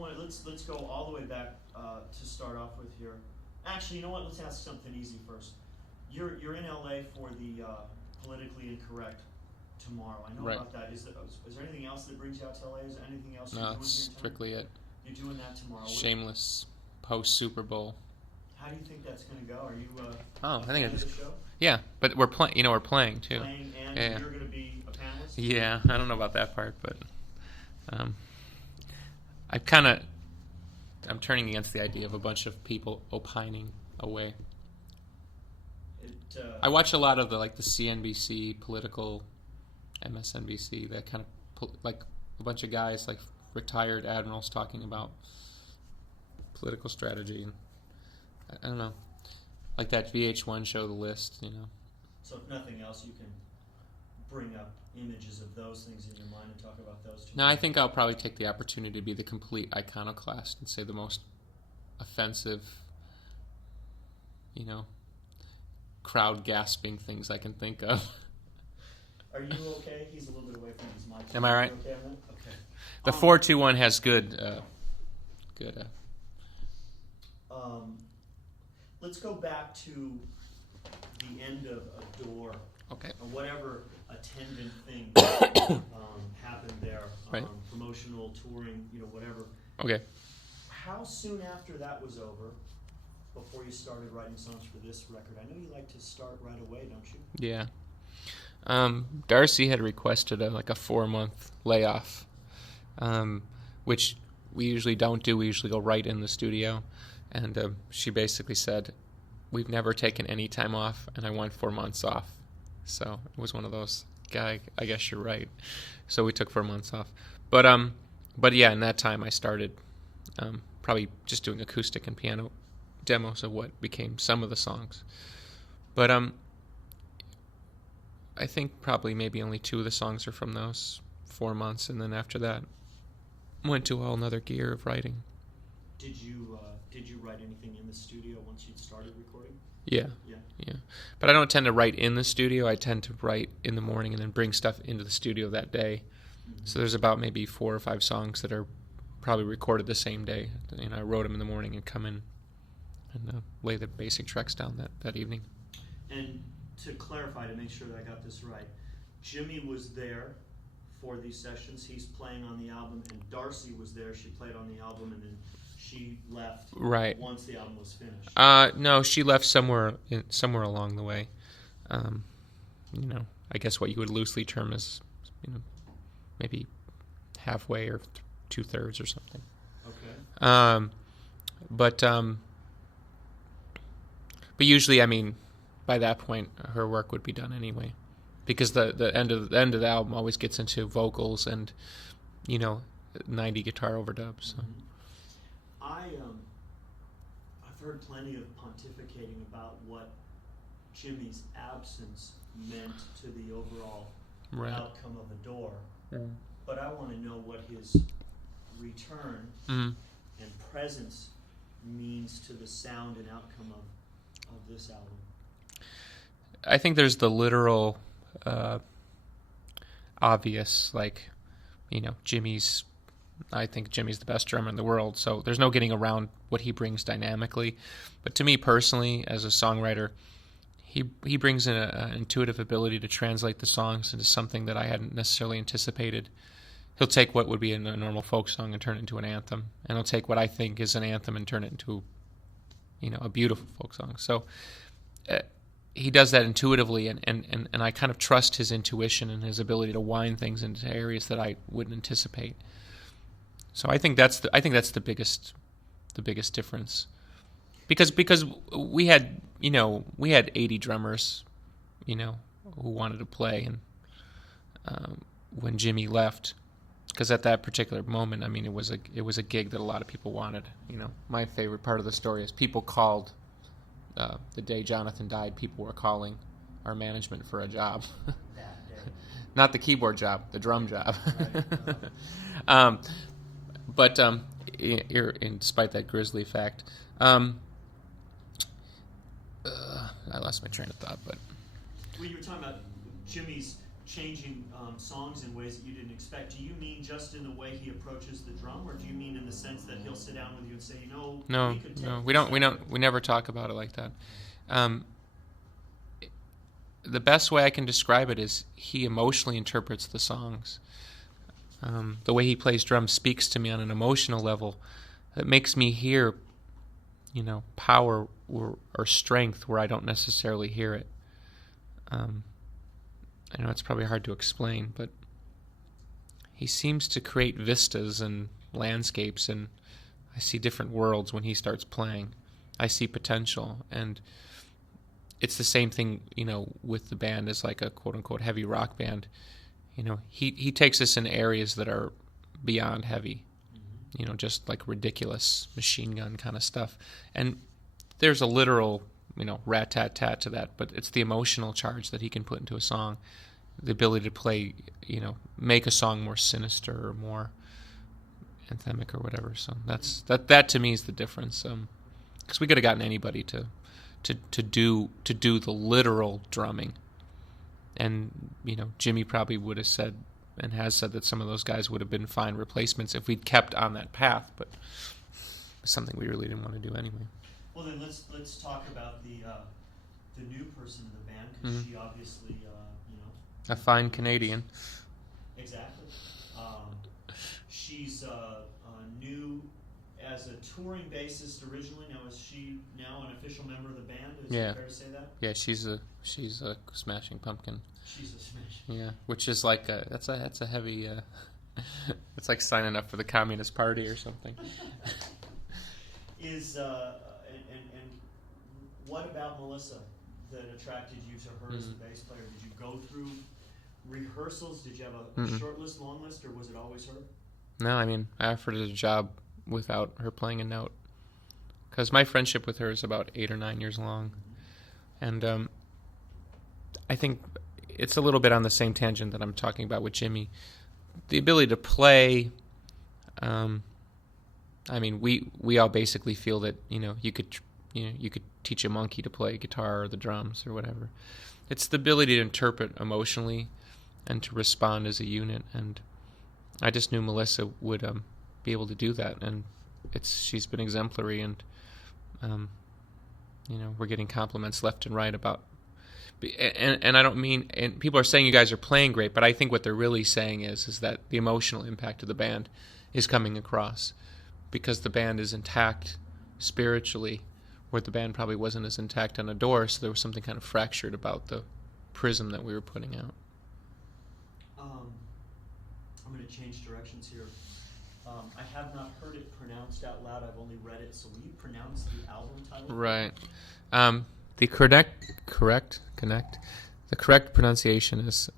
let's go all the way back to start off with here. Actually, you know what? Let's ask something easy first. You're in LA for the politically incorrect tomorrow. I know about that. Is there anything else that brings you out to LA? Is there anything else you're doing here in town? No, that's strictly it. You're doing that tomorrow. Shameless post Super Bowl. How do you think that's going to go? Are you I think it's the show? Yeah, but we're playing. We're playing too. Playing and you're going to be a panelist? Yeah, I don't know about that part, but I'm turning against the idea of a bunch of people opining away. I watch a lot of the CNBC political, MSNBC, that kind of like a bunch of guys like retired admirals talking about political strategy, and I don't know, like that VH1 show, The List, So if nothing else, you can bring up images of those things in your mind and talk about those too. No, I think I'll probably take the opportunity to be the complete iconoclast and say the most offensive, crowd gasping things I can think of. Are you okay? He's a little bit away from his mic. Am I right? Okay on that? Okay. The 421 has good. Let's go back to the end of a door. Okay. Or whatever attendant thing happened there. Right. Promotional, touring, whatever. Okay. How soon after that was over, before you started writing songs for this record? I know you like to start right away, don't you? Yeah. Darcy had requested a 4-month layoff, which we usually don't do. We usually go right in the studio. And she basically said, we've never taken any time off, and I want 4 months off. So it was one of those, I guess you're right. So we took 4 months off. But yeah, in that time I started probably just doing acoustic and piano demos of what became some of the songs. But I think probably maybe only 2 of the songs are from those 4 months, and then after that went to a whole nother gear of writing. Did you write anything in the studio once you'd started recording? Yeah. But I don't tend to write in the studio. I tend to write in the morning and then bring stuff into the studio that day. Mm-hmm. So there's about maybe 4 or 5 songs that are probably recorded the same day. I wrote them in the morning and come in and lay the basic tracks down that evening. And to clarify, to make sure that I got this right, Jimmy was there for these sessions. He's playing on the album, and Darcy was there. She played on the album, and then she left once the album was finished. No, she left somewhere along the way. I guess what you would loosely term as, maybe halfway or 2/3 or something. Okay. But usually, by that point, her work would be done anyway, because the end of the album always gets into vocals and 90 guitar overdubs. So. Mm-hmm. I've heard plenty of pontificating about what Jimmy's absence meant to the overall outcome of Adore. Mm. But I want to know what his return and presence means to the sound and outcome of this album. I think there's the literal, obvious, I think Jimmy's the best drummer in the world, so there's no getting around what he brings dynamically. But to me personally, as a songwriter, he brings in an intuitive ability to translate the songs into something that I hadn't necessarily anticipated. He'll take what would be a normal folk song and turn it into an anthem, and he'll take what I think is an anthem and turn it into, a beautiful folk song. So he does that intuitively, and I kind of trust his intuition and his ability to wind things into areas that I wouldn't anticipate. So I think that's the biggest difference, because we had 80 drummers, who wanted to play, and when Jimmy left, because at that particular moment, it was a gig that a lot of people wanted. My favorite part of the story is people called the day Jonathan died. People were calling our management for a job, not the keyboard job, the drum job. Right. But despite that grisly fact, I lost my train of thought. But well, you were talking about Jimmy's changing songs in ways that you didn't expect. Do you mean just in the way he approaches the drum, or do you mean in the sense that he'll sit down with you and say, we never talk about it like that. The best way I can describe it is he emotionally interprets the songs. The way he plays drums speaks to me on an emotional level. It makes me hear, power or strength where I don't necessarily hear it. I know it's probably hard to explain, but he seems to create vistas and landscapes, and I see different worlds when he starts playing. I see potential, and it's the same thing, with the band as like a quote-unquote heavy rock band. He takes us in areas that are beyond heavy, just like ridiculous machine gun kind of stuff. And there's a literal, rat-tat-tat to that, but it's the emotional charge that he can put into a song, the ability to play, make a song more sinister or more anthemic or whatever. So that to me is the difference. Because we could have gotten anybody to do the literal drumming, and Jimmy probably would have said and has said that some of those guys would have been fine replacements if we'd kept on that path, but it's something we really didn't want to do anyway. Well, then let's talk about the new person in the band, because she obviously a fine Canadian. Exactly. She's new as a touring bassist originally. Now, is she now an official member of the band? Is it fair to say that? Yeah, she's a Smashing Pumpkin. She's a Smashing. Yeah, which is like that's a heavy. It's like signing up for the Communist Party or something. And what about Melissa that attracted you to her as a bass player? Did you go through rehearsals? Did you have a short list, long list, or was it always her? No, I mean, I offered her a job without her playing a note, because my friendship with her is about 8 or 9 years long, and I think it's a little bit on the same tangent that I'm talking about with Jimmy. The ability to play, I mean, we all basically feel that you could teach a monkey to play guitar or the drums or whatever. It's the ability to interpret emotionally and to respond as a unit, and I just knew Melissa would be able to do that, and she's been exemplary, and we're getting compliments left and right about, and I don't mean, and people are saying you guys are playing great, but I think what they're really saying is that the emotional impact of the band is coming across, because the band is intact spiritually, where the band probably wasn't as intact on a door, so there was something kind of fractured about the prism that we were putting out. I'm going to change directions here. I have not heard it pronounced out loud. I've only read it. So will you pronounce the album title? Right. The correct pronunciation is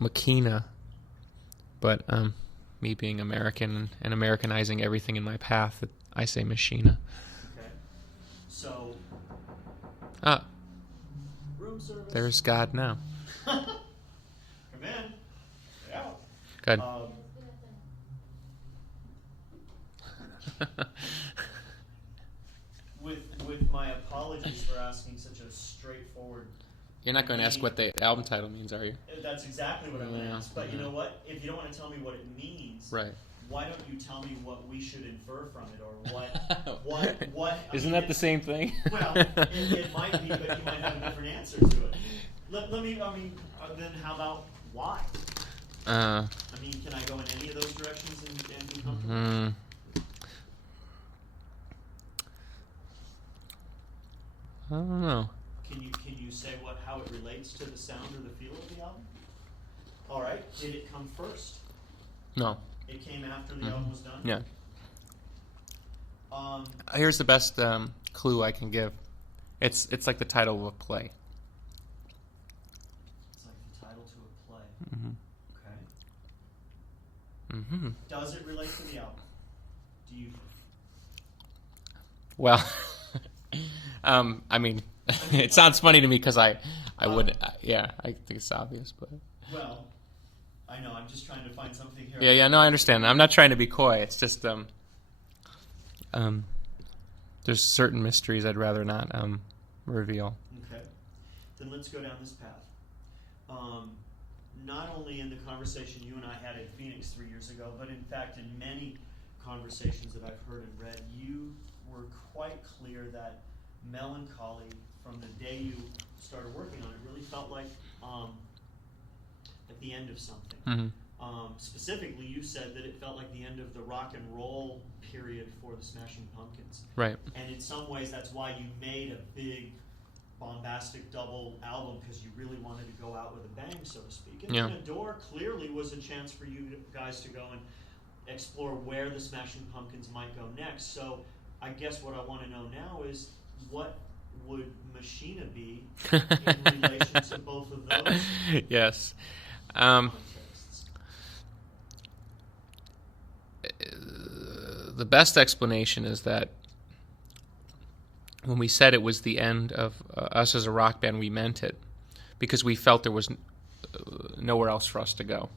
Machina, but me being American and Americanizing everything in my path, I say Machina. Okay. So. Room service. There's God now. Come in. Get out. Good. With my apologies for asking such a straightforward. You're not going to ask what the album title means, are you? That's exactly what I'm going to ask. But you know what? If you don't want to tell me what it means, right? Why don't you tell me what we should infer from it, or what? Isn't that the same thing? Well, it might be, but you might have a different answer to it. Let me. Then how about why? I mean, can I go in any of those directions and be comfortable? I don't know. Can you say how it relates to the sound or the feel of the album? All right. Did it come first? No. It came after the album was done? Yeah. Here's the best clue I can give. It's like the title of a play. It's like the title to a play. Mm-hmm. Okay. Mm-hmm. Does it relate to the album? Do you? Well, I mean, it sounds funny to me because I would, I think it's obvious, but. Well, I know. I'm just trying to find something here. Yeah. No, I understand. I'm not trying to be coy. It's just, there's certain mysteries I'd rather not reveal. Okay. Then let's go down this path. not only in the conversation you and I had in Phoenix 3 years ago, but in fact in many conversations that I've heard and read, you were quite clear that Melancholy, from the day you started working on it, really felt like at the end of something. Mm-hmm. Specifically, you said that it felt like the end of the rock and roll period for the Smashing Pumpkins. Right. And in some ways, that's why you made a big, bombastic double album, because you really wanted to go out with a bang, so to speak. And then Adore clearly was a chance for you guys to go and explore where the Smashing Pumpkins might go next. So I guess what I want to know now is, what would Machina be in relation to both of those? Yes. The best explanation is that when we said it was the end of us as a rock band, we meant it, because we felt there was nowhere else for us to go.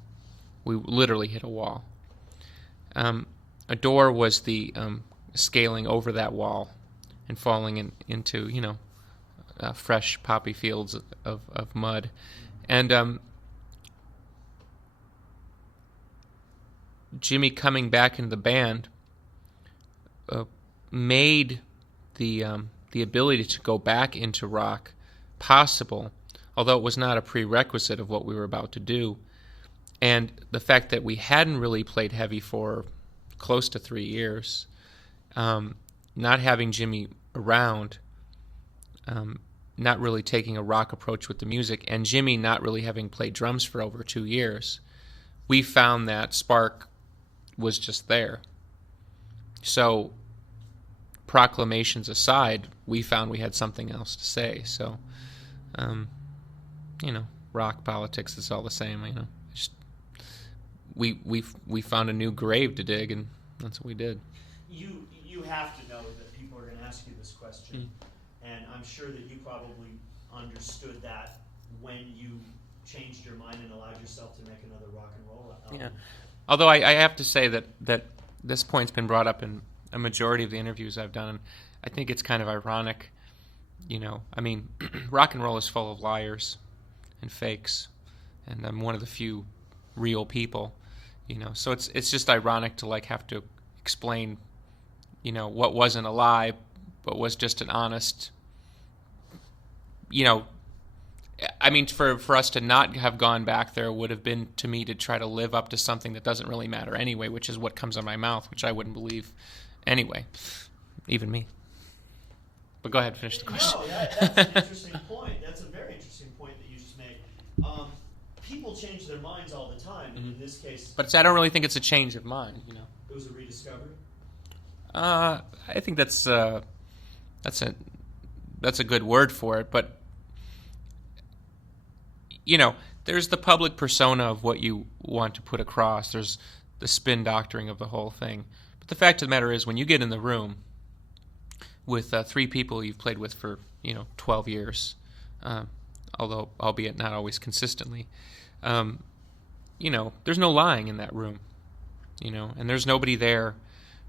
We literally hit a wall. Adore was the scaling over that wall and falling into fresh poppy fields of mud. And Jimmy coming back into the band made the ability to go back into rock possible, although it was not a prerequisite of what we were about to do. And the fact that we hadn't really played heavy for close to 3 years, not having Jimmy around, not really taking a rock approach with the music, and Jimmy not really having played drums for over 2 years, we found that spark was just there. So, proclamations aside, we found we had something else to say. So, rock politics is all the same. Just we found a new grave to dig, and that's what we did. You have to know that people are going to ask you this question, and I'm sure that you probably understood that when you changed your mind and allowed yourself to make another rock and roll album. Yeah. Although I have to say that this point's been brought up in a majority of the interviews I've done, and I think it's kind of ironic. Rock and roll is full of liars and fakes, and I'm one of the few real people, So it's just ironic to have to explain, what wasn't a lie, but was just an honest, for us to not have gone back there would have been, to me, to try to live up to something that doesn't really matter anyway, which is what comes out of my mouth, which I wouldn't believe anyway, even me. But go ahead, finish the question. No, that's an interesting point. That's a very interesting point that you just made. People change their minds all the time, and in this case... But I don't really think it's a change of mind, It was a rediscovery? I think that's a good word for it, but there's the public persona of what you want to put across. There's the spin doctoring of the whole thing. But the fact of the matter is, when you get in the room with 3 people you've played with for 12 years, although albeit not always consistently, there's no lying in that room, and there's nobody there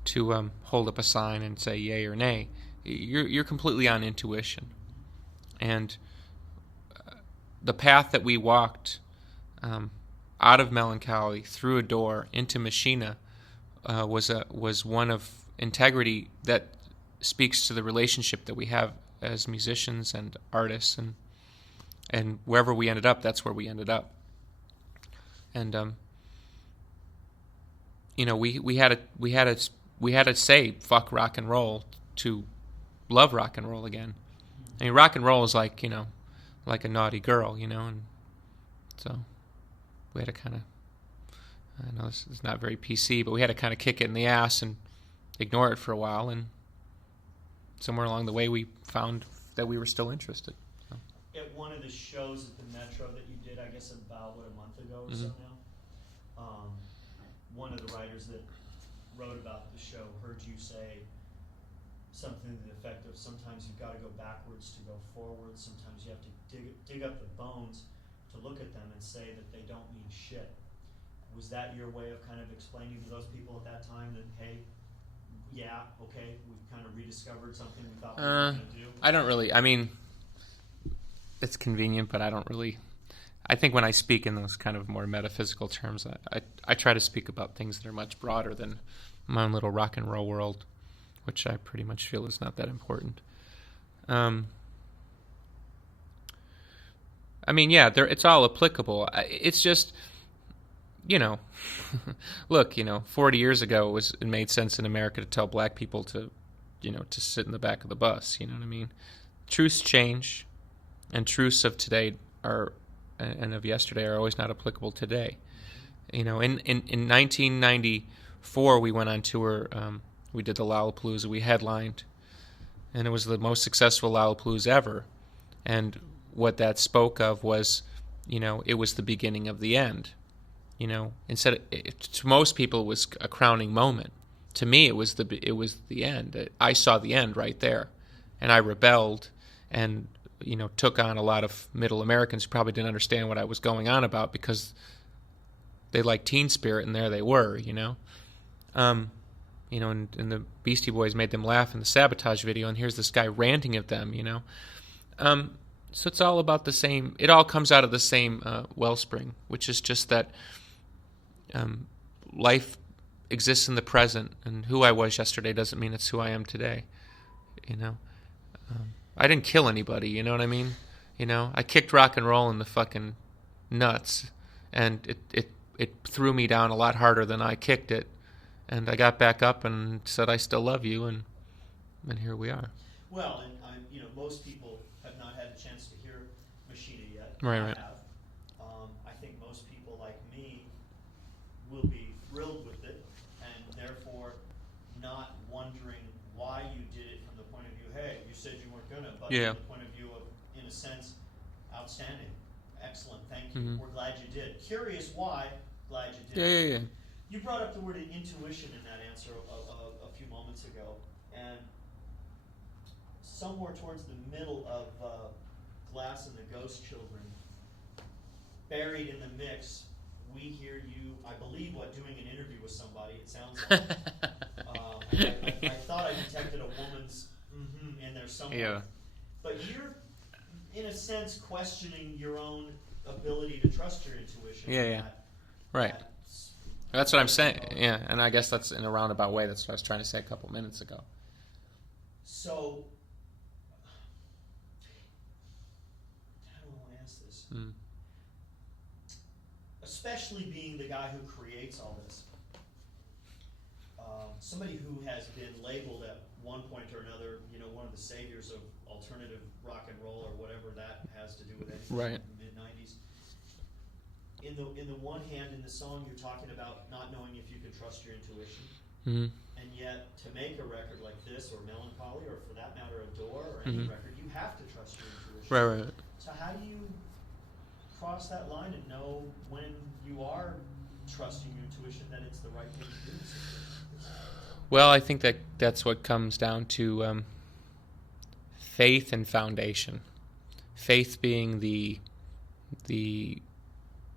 to hold up a sign and say yay or nay. You're completely on intuition, and the path that we walked out of Melancholy, through Adore, into Machina, was one of integrity that speaks to the relationship that we have as musicians and artists, and wherever we ended up, that's where we ended up. And we had to say fuck rock and roll to love rock and roll again. I mean, rock and roll is like a naughty girl, and so we had to kind of, I know this is not very PC, but we had to kind of kick it in the ass and ignore it for a while, and somewhere along the way we found that we were still interested. So. At one of the shows at the Metro that you did, I guess about, a month ago or so now, one of the writers that wrote about the show heard you say something to the effect of, sometimes you've got to go backwards to go forward, sometimes you have to dig up the bones to look at them and say that they don't mean shit. Was that your way of kind of explaining to those people at that time that, hey, yeah, okay, we've kind of rediscovered something we thought we were going to do? I don't really, it's convenient, but I don't really, I think when I speak in those kind of more metaphysical terms, I try to speak about things that are much broader than my own little rock and roll world, which I pretty much feel is not that important. I mean, yeah, it's all applicable. It's just, look, 40 years ago it made sense in America to tell black people to sit in the back of the bus. You know what I mean? Truths change, and truths of today and of yesterday are always not applicable today. In 1994, we went on tour. We did the Lollapalooza. We headlined, and it was the most successful Lollapalooza ever. And what that spoke of was, it was the beginning of the end. To most people, it was a crowning moment. To me, it was the end. I saw the end right there, and I rebelled, and took on a lot of middle Americans who probably didn't understand what I was going on about because they liked Teen Spirit, and there they were, and the Beastie Boys made them laugh in the Sabotage video, and here's this guy ranting at them, So it's all about the same. It all comes out of the same wellspring, which is just that life exists in the present, and who I was yesterday doesn't mean it's who I am today. I didn't kill anybody. You know what I mean? I kicked rock and roll in the fucking nuts, and it threw me down a lot harder than I kicked it, and I got back up and said I still love you, and here we are. Well, and most people have not had a chance to hear Machina yet. Right. I have. I think most people like me will be thrilled with it, and therefore not wondering why you did it from the point of view, hey, you said you weren't gonna, but Yeah. from the point of view of, in a sense, outstanding, excellent, thank you, Mm-hmm. we're glad you did. Curious why, glad you did. Yeah. You brought up the word intuition in that answer a few moments ago, and somewhere towards the middle of Glass and the Ghost Children, buried in the mix, we hear you, I believe, doing an interview with somebody, it sounds like. I thought I detected a woman's in there somewhere. Yeah. But you're, in a sense, questioning your own ability to trust your intuition. Yeah. Right. That's what I'm saying. Yeah, and I guess that's in a roundabout way. That's what I was trying to say a couple minutes ago. So, how do I want to ask this? Especially being the guy who creates all this. Somebody who has been labeled at one point or another, one of the saviors of alternative rock and roll or whatever that has to do with anything Right. in the mid-90s. In the one hand, in the song, you're talking about not knowing if you can trust your intuition. Mm-hmm. And yet, to make a record like this, or Melancholy, or for that matter, Adore, or any record, you have to trust your intuition. Right. So how do you cross that line and know when you are trusting your intuition that it's the right thing to do? Well, I think that's what comes down to faith and foundation. Faith being the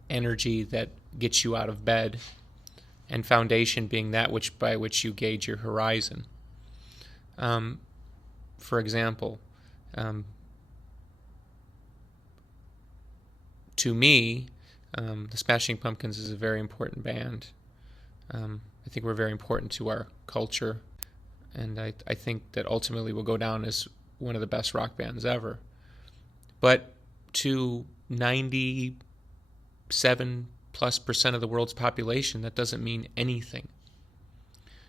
energy that gets you out of bed, and foundation being that by which you gauge your horizon. For example, to me, the Smashing Pumpkins is a very important band. I think we're very important to our culture, and I think that ultimately we'll go down as one of the best rock bands ever. But to 97+% of the world's population, that doesn't mean anything.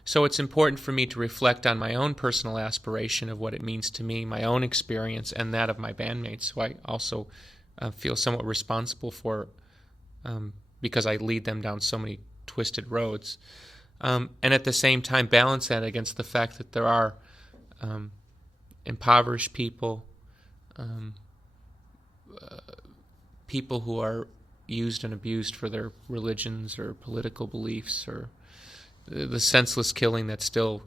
So it's important for me to reflect on my own personal aspiration of what it means to me, my own experience, and that of my bandmates, who I also feel somewhat responsible for because I lead them down so many twisted roads. And at the same time balance that against the fact that there are impoverished people, people who are used and abused for their religions or political beliefs, or the senseless killing that still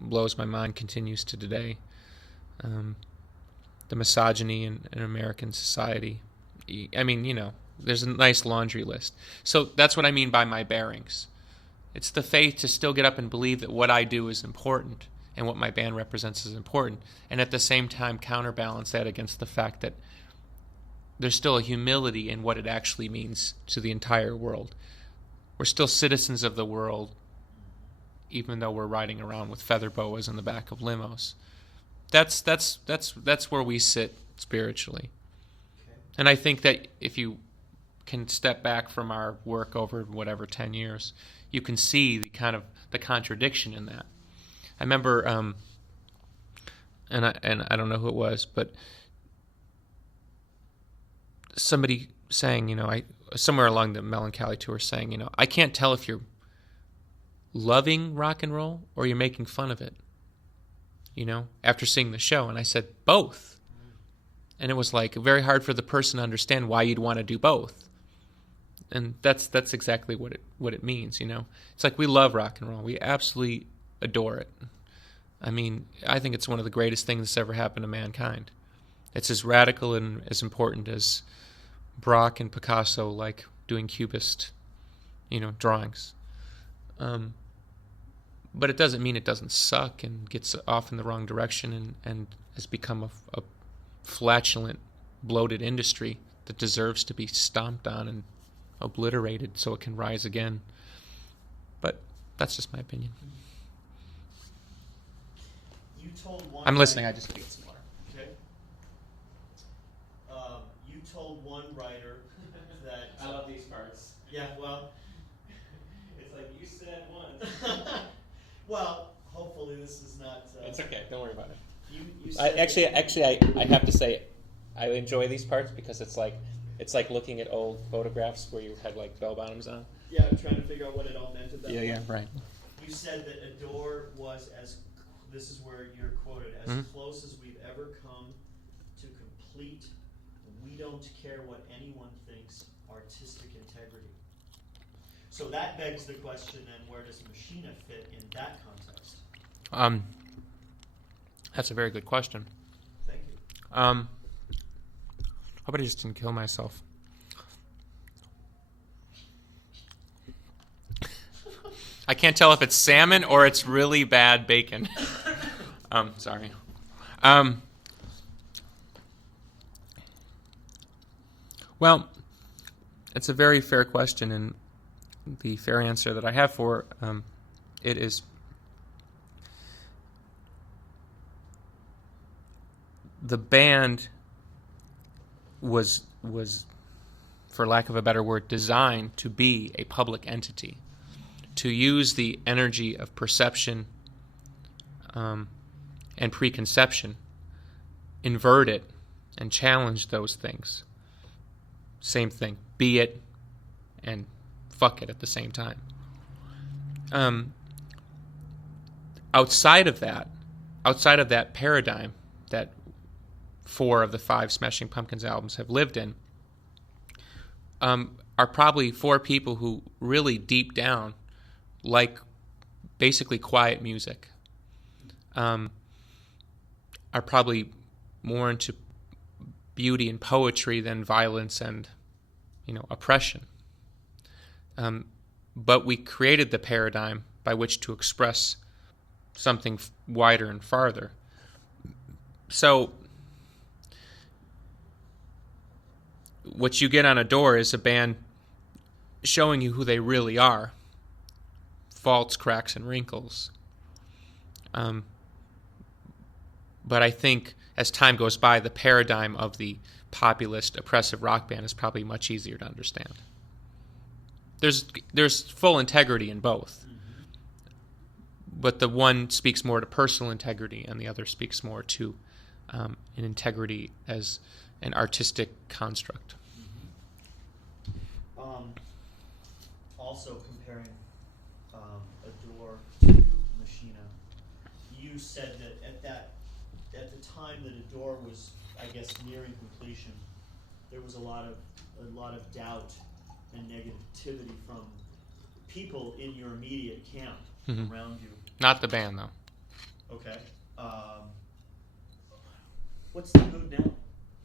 blows my mind continues to today, the misogyny in American society. I mean, there's a nice laundry list. So that's what I mean by my bearings. It's the faith to still get up and believe that what I do is important and what my band represents is important, and at the same time counterbalance that against the fact that there's still a humility in what it actually means to the entire world. We're still citizens of the world, even though we're riding around with feather boas in the back of limos. That's where we sit spiritually. Okay. And I think that if you can step back from our work over whatever 10 years, you can see the contradiction in that. I remember, and I don't know who it was, but somebody saying, somewhere along the Melancholy tour saying, I can't tell if you're loving rock and roll or you're making fun of it, after seeing the show. And I said, both. And it was like very hard for the person to understand why you'd want to do both. And that's exactly what it means, It's like we love rock and roll. We absolutely adore it. I mean, I think it's one of the greatest things that's ever happened to mankind. It's as radical and as important as Braque and Picasso, like doing cubist, drawings. But it doesn't mean it doesn't suck and gets off in the wrong direction and has become a flatulent, bloated industry that deserves to be stomped on and obliterated so it can rise again. But that's just my opinion. You told one. I'm listening. I just need some water. Okay. You told one writer that. I love these parts. Yeah. Well. It's like you said once. Well, hopefully this is not. It's okay. Don't worry about it. You said I have to say, I enjoy these parts because it's like looking at old photographs where you had like bell bottoms on. Yeah, I'm trying to figure out what it all meant at that point. Yeah, right. You said that Adore was this is where you're quoted, as Mm-hmm. close as we've ever come to complete, we don't care what anyone thinks, artistic integrity. So that begs the question then, where does Machina fit in that context? That's a very good question. Thank you. How about I just didn't kill myself? I can't tell if it's salmon or it's really bad bacon. Sorry. Well, it's a very fair question, and the fair answer that I have for it is the band was, for lack of a better word, designed to be a public entity, to use the energy of perception and preconception, invert it, and challenge those things. Same thing, be it and fuck it at the same time. Outside of that paradigm that 4 of the 5 Smashing Pumpkins albums have lived in, are probably 4 people who really deep down like basically quiet music, are probably more into beauty and poetry than violence and, oppression. But we created the paradigm by which to express something wider and farther. So what you get on Adore is a band showing you who they really are. Faults, cracks, and wrinkles. But I think as time goes by, the paradigm of the populist, oppressive rock band is probably much easier to understand. There's full integrity in both. But the one speaks more to personal integrity, and the other speaks more to an integrity as an artistic construct. Also comparing Adore to Machina, you said that at the time that Adore was, I guess, nearing completion, there was a lot of doubt and negativity from people in your immediate camp around you. Not the band, though. Okay. What's the mood now?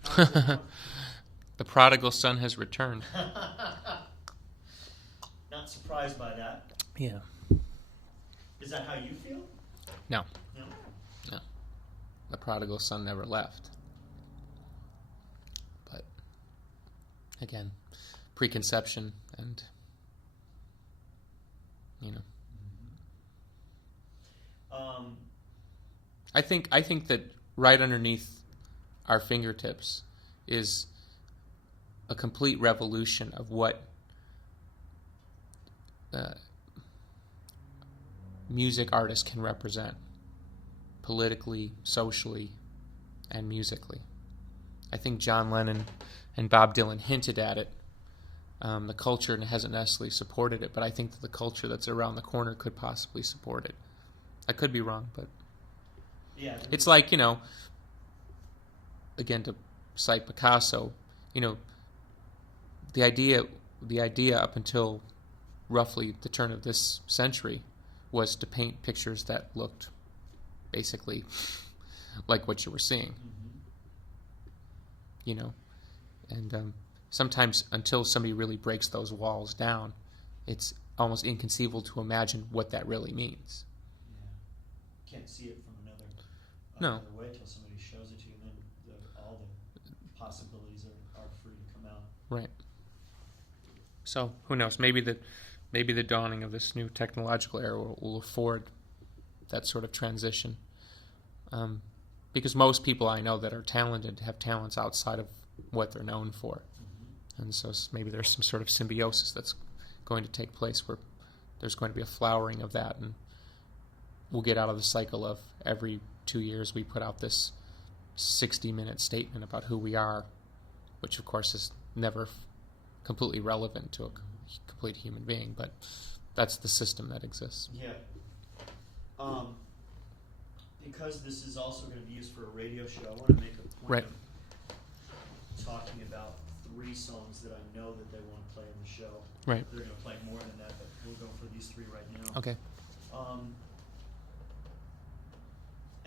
How's it going? The prodigal son has returned. Not surprised by that. Yeah. Is that how you feel? No. No? No. The prodigal son never left. But again, preconception and, you know. I think that right underneath our fingertips is a complete revolution of what music artists can represent politically, socially, and musically. I think John Lennon and Bob Dylan hinted at it. The culture hasn't necessarily supported it, but I think that the culture that's around the corner could possibly support it. I could be wrong, but yeah, it's like, you know, again, to cite Picasso, you know, the idea up until roughly the turn of this century was to paint pictures that looked basically like what you were seeing. Mm-hmm. You know, and sometimes until somebody really breaks those walls down, it's almost inconceivable to imagine what that really means. Yeah, can't see it from No. another way till somebody shows it to you, and then all the possibilities are free to come out. Right. So who knows? Maybe the dawning of this new technological era will afford that sort of transition. Because most people I know that are talented have talents outside of what they're known for. Mm-hmm. And so maybe there's some sort of symbiosis that's going to take place where there's going to be a flowering of that, and we'll get out of the cycle of every 2 years we put out this 60-minute statement about who we are, which of course is never completely relevant to a complete human being, but that's the system that exists. Yeah. Because this is also going to be used for a radio show, I want to make a point of talking about 3 songs that I know that they want to play in the show. Right. They're going to play more than that, but we'll go for these 3 right now. Okay.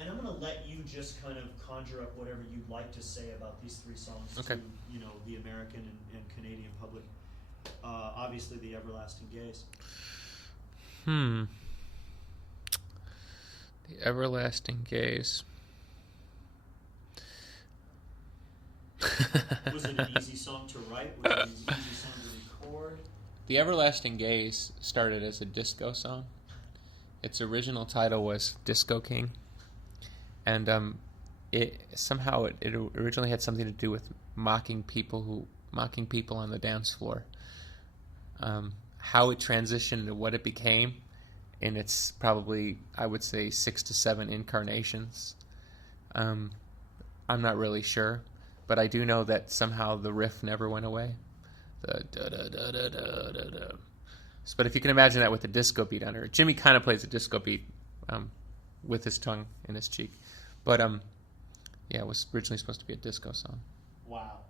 And I'm going to let you just kind of conjure up whatever you'd like to say about these 3 songs okay. to, you know, the American and Canadian public. Obviously, the Everlasting Gaze. The Everlasting Gaze. Was it an easy song to write? Was it an easy song to record? The Everlasting Gaze started as a disco song. Its original title was Disco King. And it originally had something to do with mocking people on the dance floor. How it transitioned to what it became in its probably, I would say, 6 to 7 incarnations. I'm not really sure, but I do know that somehow the riff never went away. The da-da-da-da-da-da-da. But if you can imagine that with a disco beat under it. Jimmy kind of plays a disco beat with his tongue in his cheek. But, yeah, it was originally supposed to be a disco song. Wow.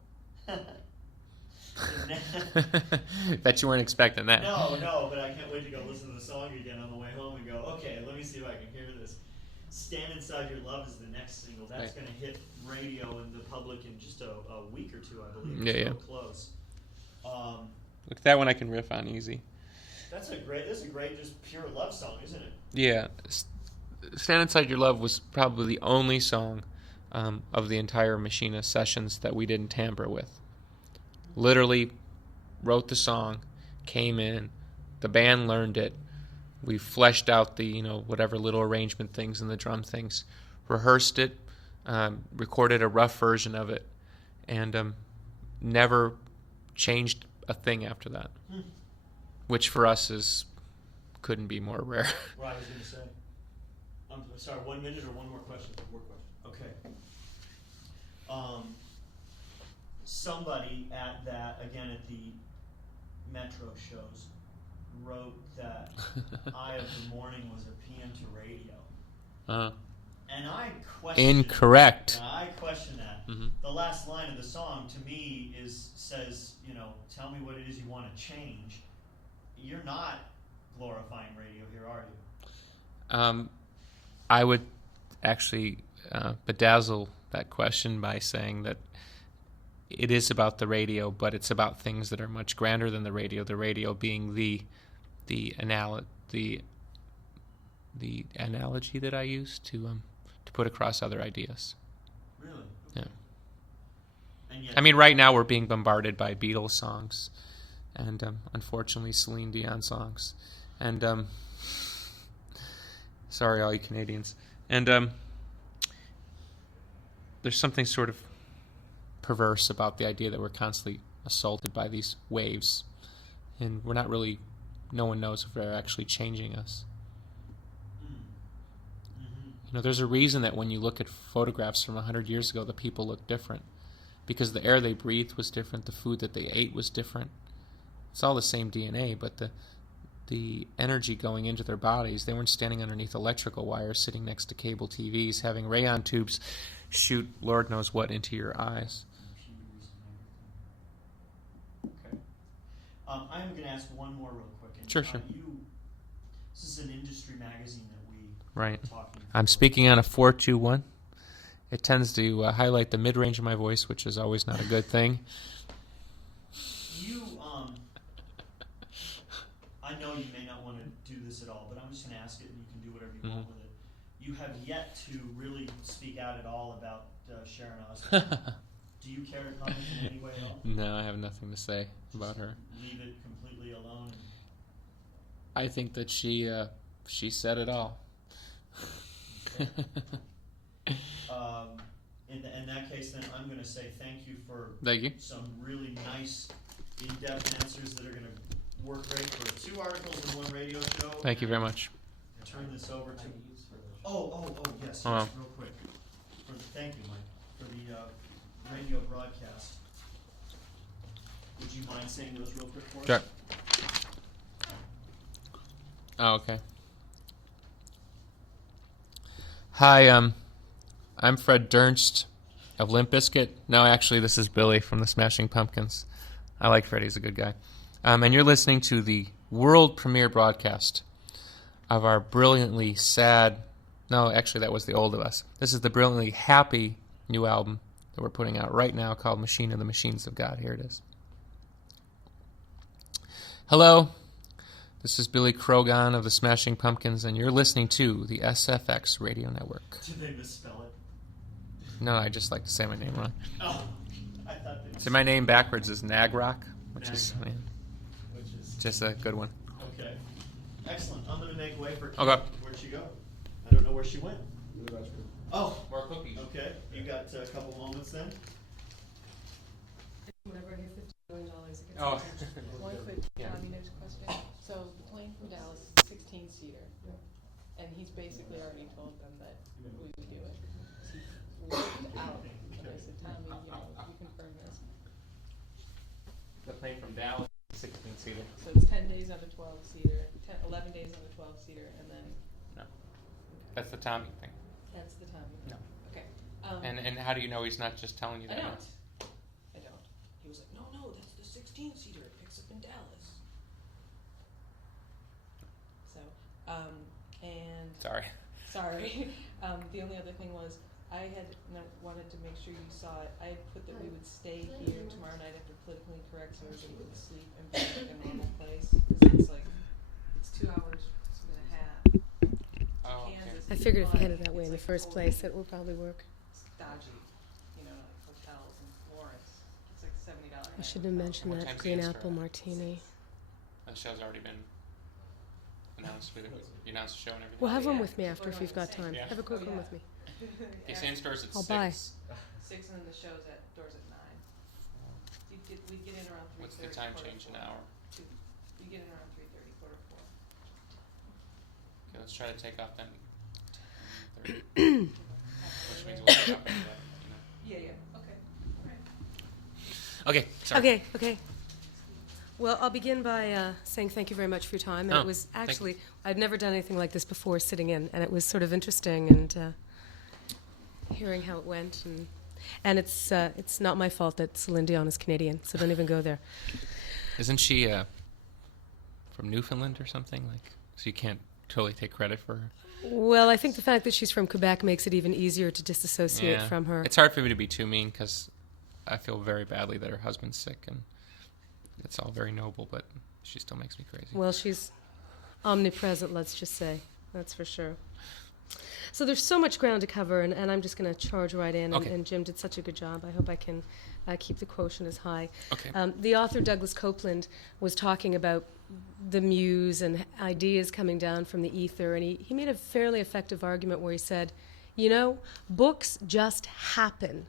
Bet you weren't expecting that. No, but I can't wait to go listen to the song again on the way home and go, okay, let me see if I can hear this. Stand Inside Your Love is the next single. That's going to hit radio and the public in just a week or 2, I believe. It's so close. Look, that one I can riff on easy. That's a great, just pure love song, isn't it? Yeah. Stand Inside Your Love was probably the only song of the entire Machina sessions that we didn't tamper with. Literally wrote the song, came in, the band learned it, we fleshed out the, whatever little arrangement things and the drum things, rehearsed it, recorded a rough version of it, and never changed a thing after that. Which for us couldn't be more rare. Right, I was going to say. I'm sorry, 1 minute or one more question? More question. Okay. Somebody at the Metro shows, wrote that Eye of the Morning was a PM to radio. And I question Incorrect. I question that. Mm-hmm. The last line of the song to me says, tell me what it is you want to change. You're not glorifying radio here, are you? I would actually bedazzle that question by saying that it is about the radio, but it's about things that are much grander than the radio. The radio being the analogy that I use to put across other ideas. Really? Yeah. And yet, I mean, right now we're being bombarded by Beatles songs, and unfortunately Celine Dion songs, and sorry, all you Canadians, and there's something sort of perverse about the idea that we're constantly assaulted by these waves, and we're not really. No one knows if they're actually changing us. You know, there's a reason that when you look at photographs from 100 years ago, the people look different. Because the air they breathed was different, the food that they ate was different. It's all the same DNA, but the energy going into their bodies, they weren't standing underneath electrical wires, sitting next to cable TVs, having rayon tubes shoot Lord knows what into your eyes. Okay. I'm going to ask one more real quick. And, Sure. This is an industry magazine that we Right. talking I'm speaking on a 421. It tends to highlight the mid-range of my voice, which is always not a good thing. I know you may not want to do this at all, but I'm just going to ask it, and you can do whatever you want with it. You have yet to really speak out at all about Sharon Osbourne. Do you care to comment in any way at all? No, I have nothing to say about her. Leave it completely alone. I think that she said it all. Okay. In that case, then, I'm going to say thank you for some really nice, in-depth answers that are going to work great for 2 articles and 1 radio show. Thank you very much. Turn this over to... Yes, real quick. Thank you, Mike, for the radio broadcast. Would you mind saying those real quick for us? Sure. Oh, okay. Hi, I'm Fred Durst of Limp Bizkit. No, actually, this is Billy from the Smashing Pumpkins. I like Fred. He's a good guy. And you're listening to the world premiere broadcast of our brilliantly sad... No, actually, that was the old of us. This is the brilliantly happy new album that we're putting out right now called Machina, the Machines of God. Here it is. Hello. This is Billy Corgan of the Smashing Pumpkins, and you're listening to the SFX Radio Network. Did they misspell it? No, I just like to say my name wrong. Oh, I thought they... So my name backwards is Nagrock, which Nagrock. is Which is just a good one. Okay. Excellent. I'm going to make way for Kate. Okay. Where'd she go? I don't know where she went. Oh, More cookies. okay. You got a couple moments then? Whenever I hit $50 million, it gets Oh. attention. One quick Yeah. communist question. So the plane from Dallas, 16-seater, and he's basically already told them that we would do it. He worked out, and I said, Tommy, you confirm this. The plane from Dallas, 16-seater. So it's 10 days on a 12-seater, 11 days on a 12-seater, and then No. That's the Tommy thing. that's the Tommy. No. Okay. And how do you know he's not just telling you I that? don't. He was like, no, that's the 16-seater. It picks up in Dallas. So, and Sorry. the only other thing was I had wanted to make sure you saw it. I had put that we would stay here tomorrow night after politically correct, so everybody would sleep and be in a normal place. Because it's 2 hours and a half. Oh, okay. Kansas I is figured if you fun. had it that way in the It's first totally place, it will probably work. dodgy, like hotels in Florence. It's like $70. I should have mentioned What that time's green the apple start? martini. The show's already been announced. You announced the show and everything. Well, have one Yeah. with me after if you've got time. Yeah. Have a quick Oh, one yeah. with me. Okay, same stores at I'll 6. buy. 6 and then the show's at doors at 9. We get in around 3:30. What's the time change an hour? We get in around 3:30, 3:45. Okay, let's try to take off then. 10:30. Which means we'll take off after that, Yeah. Okay. All right. Okay, sorry. Okay. Well, I'll begin by saying thank you very much for your time. And Oh, it was thank you. actually, I'd never done anything like this before sitting in, and it was sort of interesting and hearing how it went. And it's not my fault that Celine Dion is Canadian, so don't even go there. Isn't she from Newfoundland or something? So you can't totally take credit for her? Well, I think the fact that she's from Quebec makes it even easier to disassociate from her. It's hard for me to be too mean because I feel very badly that her husband's sick, and it's all very noble, but she still makes me crazy. Well, she's omnipresent, let's just say. That's for sure. So there's so much ground to cover, and I'm just going to charge right in. Okay. And Jim did such a good job. I hope I can I keep the quotient as high. Okay. The author Douglas Copeland was talking about the muse and ideas coming down from the ether, and he made a fairly effective argument where he said, books just happen.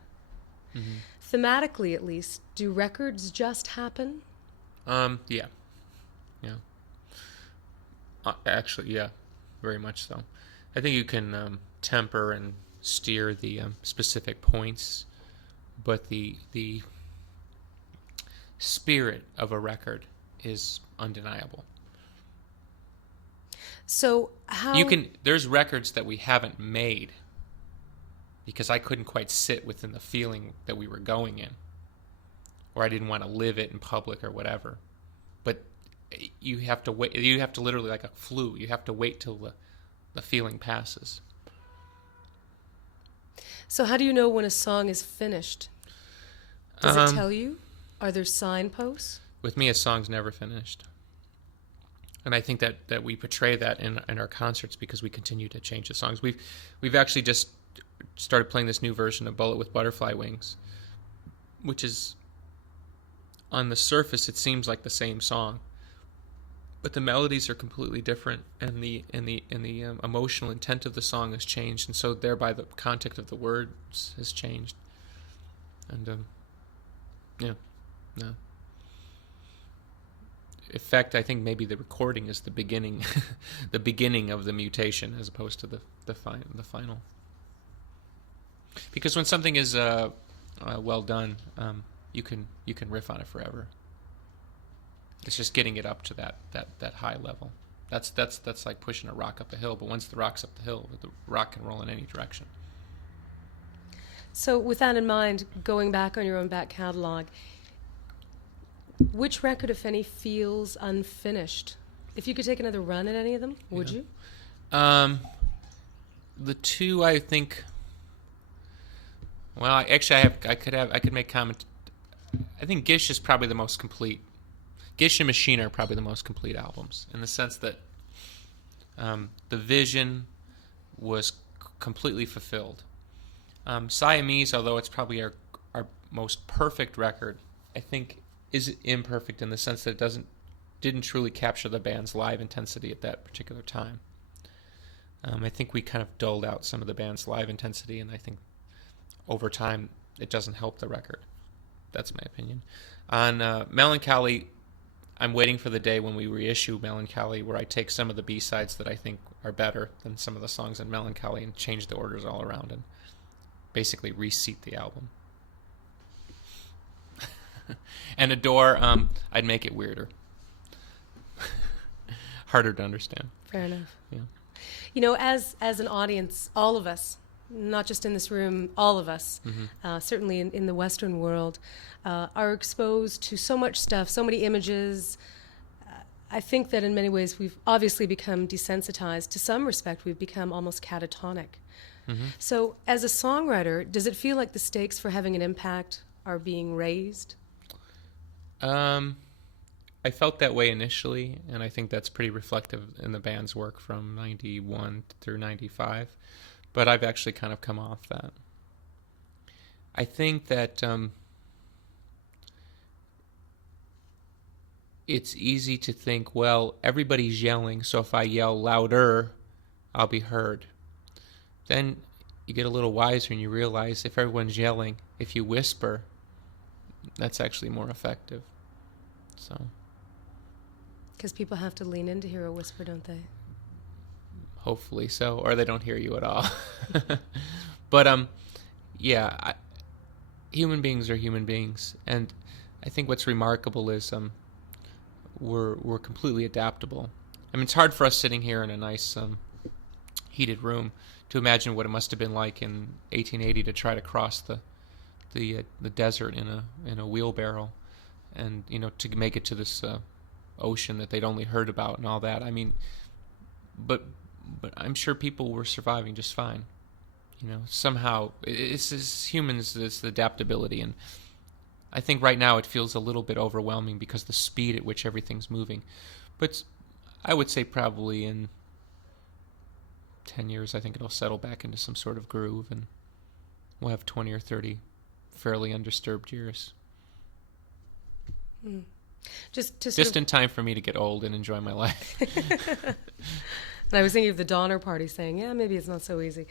Mm-hmm. Thematically, at least, do records just happen? Yeah. Actually, yeah, very much so. I think you can temper and steer the specific points, but the spirit of a record is undeniable. So there's records that we haven't made because I couldn't quite sit within the feeling that we were going in, or I didn't want to live it in public or whatever. But you have to wait. You have to literally, like a flu, you have to wait till the feeling passes. So how do you know when a song is finished? Does it tell you? Are there signposts? With me, a song's never finished. And I think that we portray that in our concerts because we continue to change the songs. We've actually just started playing this new version of Bullet with Butterfly Wings, which is, on the surface, it seems like the same song, but the melodies are completely different, and the emotional intent of the song has changed, and so thereby the context of the words has changed. And no. In fact, I think maybe the recording is the beginning, the beginning of the mutation, as opposed to the final. Because when something is well done, you can riff on it forever. It's just getting it up to that high level. That's like pushing a rock up a hill. But once the rock's up the hill, the rock can roll in any direction. So with that in mind, going back on your own back catalog, which record, if any, feels unfinished? If you could take another run at any of them, would you? The two, I think. Well, I could make comment. I think Gish is probably the most complete. Gish and Machina are probably the most complete albums in the sense that the vision was completely fulfilled. Siamese, although it's probably our most perfect record, I think is imperfect in the sense that it didn't truly capture the band's live intensity at that particular time. I think we kind of dulled out some of the band's live intensity, and I think over time it doesn't help the record. That's my opinion. On Melancholy, I'm waiting for the day when we reissue Melancholy, where I take some of the B-sides that I think are better than some of the songs in Melancholy and change the orders all around and basically reseat the album. And Adore, I'd make it weirder. Harder to understand. Fair enough. Yeah. As an audience, all of us, not just in this room, all of us, certainly in the Western world, are exposed to so much stuff, so many images. I think that in many ways we've obviously become desensitized. To some respect, we've become almost catatonic. Mm-hmm. So as a songwriter, does it feel like the stakes for having an impact are being raised? I felt that way initially, and I think that's pretty reflective in the band's work from 91 through 95. But I've actually kind of come off that. I think that it's easy to think, well, everybody's yelling, so if I yell louder, I'll be heard. Then you get a little wiser and you realize if everyone's yelling, if you whisper, that's actually more effective. So. Because people have to lean in to hear a whisper, don't they? Hopefully so, or they don't hear you at all. But human beings are human beings, and I think what's remarkable is we're completely adaptable. I mean, it's hard for us sitting here in a nice heated room to imagine what it must have been like in 1880 to try to cross the desert in a wheelbarrow, and to make it to this ocean that they'd only heard about and all that. I mean, but I'm sure people were surviving just fine. Somehow it's humans, it's the adaptability, and I think right now it feels a little bit overwhelming because the speed at which everything's moving. But I would say probably in 10 years, I think it'll settle back into some sort of groove, and we'll have 20 or 30 fairly undisturbed years. Just in time for me to get old and enjoy my life. And I was thinking of the Donner Party saying, yeah, maybe it's not so easy.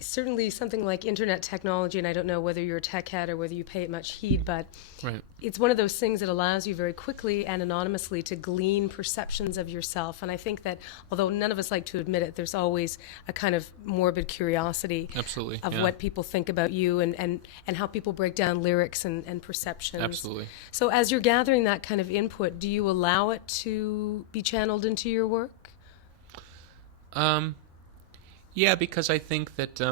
Certainly something like internet technology, and I don't know whether you're a tech head or whether you pay it much heed, but Right. It's one of those things that allows you very quickly and anonymously to glean perceptions of yourself. And I think that, although none of us like to admit it, there's always a kind of morbid curiosity Absolutely, of yeah. what people think about you and how people break down lyrics and perceptions. Absolutely. So as you're gathering that kind of input, do you allow it to be channeled into your work? Yeah, because I think that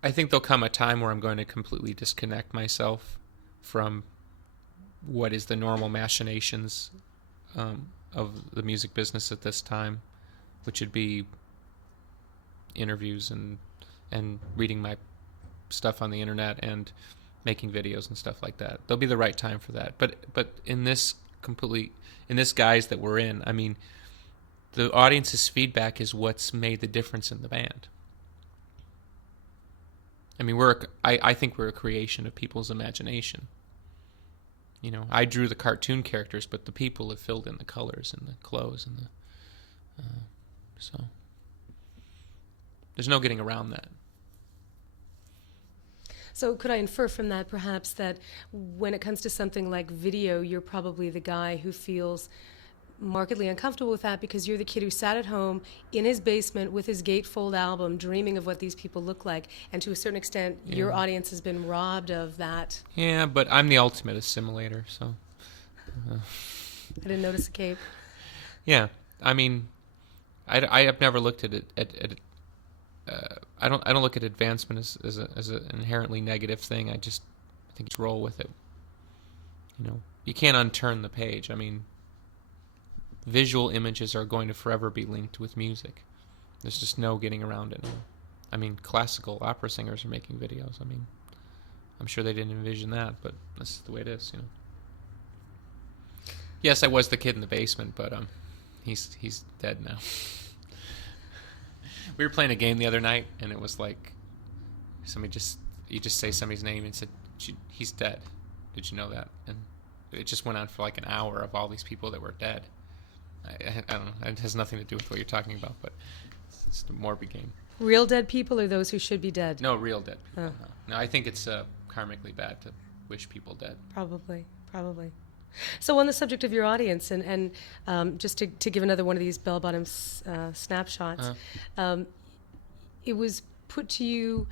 I think there'll come a time where I'm going to completely disconnect myself from what is the normal machinations of the music business at this time, which would be interviews and reading my stuff on the internet and making videos and stuff like that. There'll be the right time for that. But in this guise that we're in, I mean, the audience's feedback is what's made the difference in the band. I mean, I think we're a creation of people's imagination. You know, I drew the cartoon characters, but the people have filled in the colors and the clothes and so there's no getting around that. So could I infer from that perhaps that when it comes to something like video, you're probably the guy who feels markedly uncomfortable with that because you're the kid who sat at home in his basement with his gatefold album dreaming of what these people look like, and to a certain extent your audience has been robbed of that. Yeah, but I'm the ultimate assimilator, so I didn't notice a cape. Yeah, I mean, I have never looked at it I don't look at advancement as an inherently negative thing. I think it's roll with it. You know, you can't unturn the page. I mean, visual images are going to forever be linked with music. There's just no getting around it now. I mean, classical opera singers are making videos. I mean, I'm sure they didn't envision that, but that's the way it is, you know. Yes, I was the kid in the basement, but he's dead now. We were playing a game the other night, and it was like you just say somebody's name and said, he's dead. Did you know that? And it just went on for like an hour of all these people that were dead. I don't know. It has nothing to do with what you're talking about, but it's a morbid game. Real dead people or those who should be dead? No, real dead people. Oh. No, I think it's karmically bad to wish people dead. Probably. So on the subject of your audience, and just to give another one of these bell-bottom snapshots, it was put to you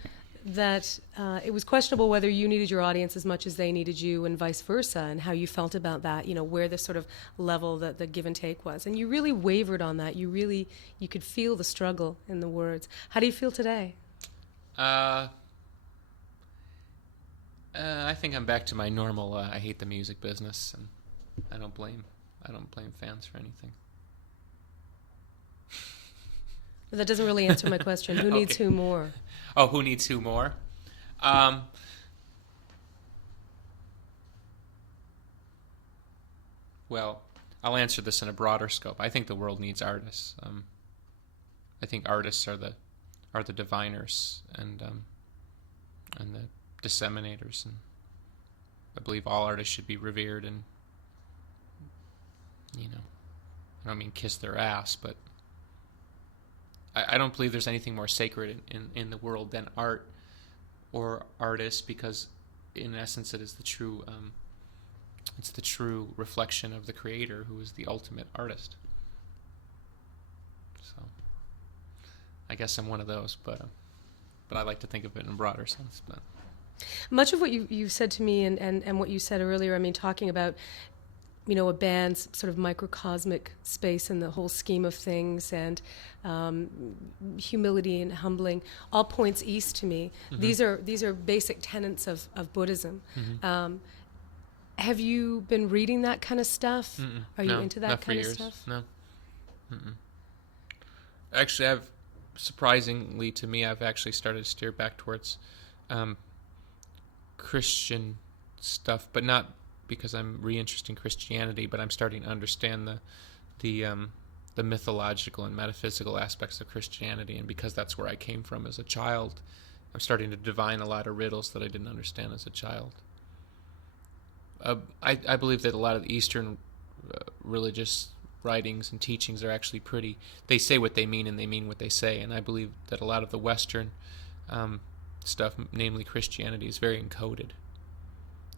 that it was questionable whether you needed your audience as much as they needed you and vice versa, and how you felt about that, you know, where the sort of level that the give and take was. And you really wavered on that. You could feel the struggle in the words. How do you feel today? I think I'm back to my normal, I hate the music business, and I don't blame fans for anything. But that doesn't really answer my question. Who needs who more? Oh, who needs who more? Well, I'll answer this in a broader scope. I think the world needs artists. I think artists are the diviners and the disseminators, and I believe all artists should be revered and, you know, I don't mean kiss their ass, but I don't believe there's anything more sacred in the world than art or artists, because in essence it is the true it's the true reflection of the creator, who is the ultimate artist. So I guess I'm one of those, but I like to think of it in a broader sense. But much of what you said to me and what you said earlier, I mean, talking about, you know, a band's sort of microcosmic space in the whole scheme of things, and humility and humbling, all points east to me. Mm-hmm. These are basic tenets of Buddhism. Mm-hmm. Have you been reading that kind of stuff? Mm-mm. Are you into that kind of stuff? No. Mm-mm. Actually, surprisingly to me, I've actually started to steer back towards Christian stuff, but not because I'm reinterested in Christianity, but I'm starting to understand the the mythological and metaphysical aspects of Christianity, and because that's where I came from as a child, I'm starting to divine a lot of riddles that I didn't understand as a child. I believe that a lot of the Eastern religious writings and teachings are actually they say what they mean and they mean what they say, and I believe that a lot of the Western stuff, namely Christianity, is very encoded.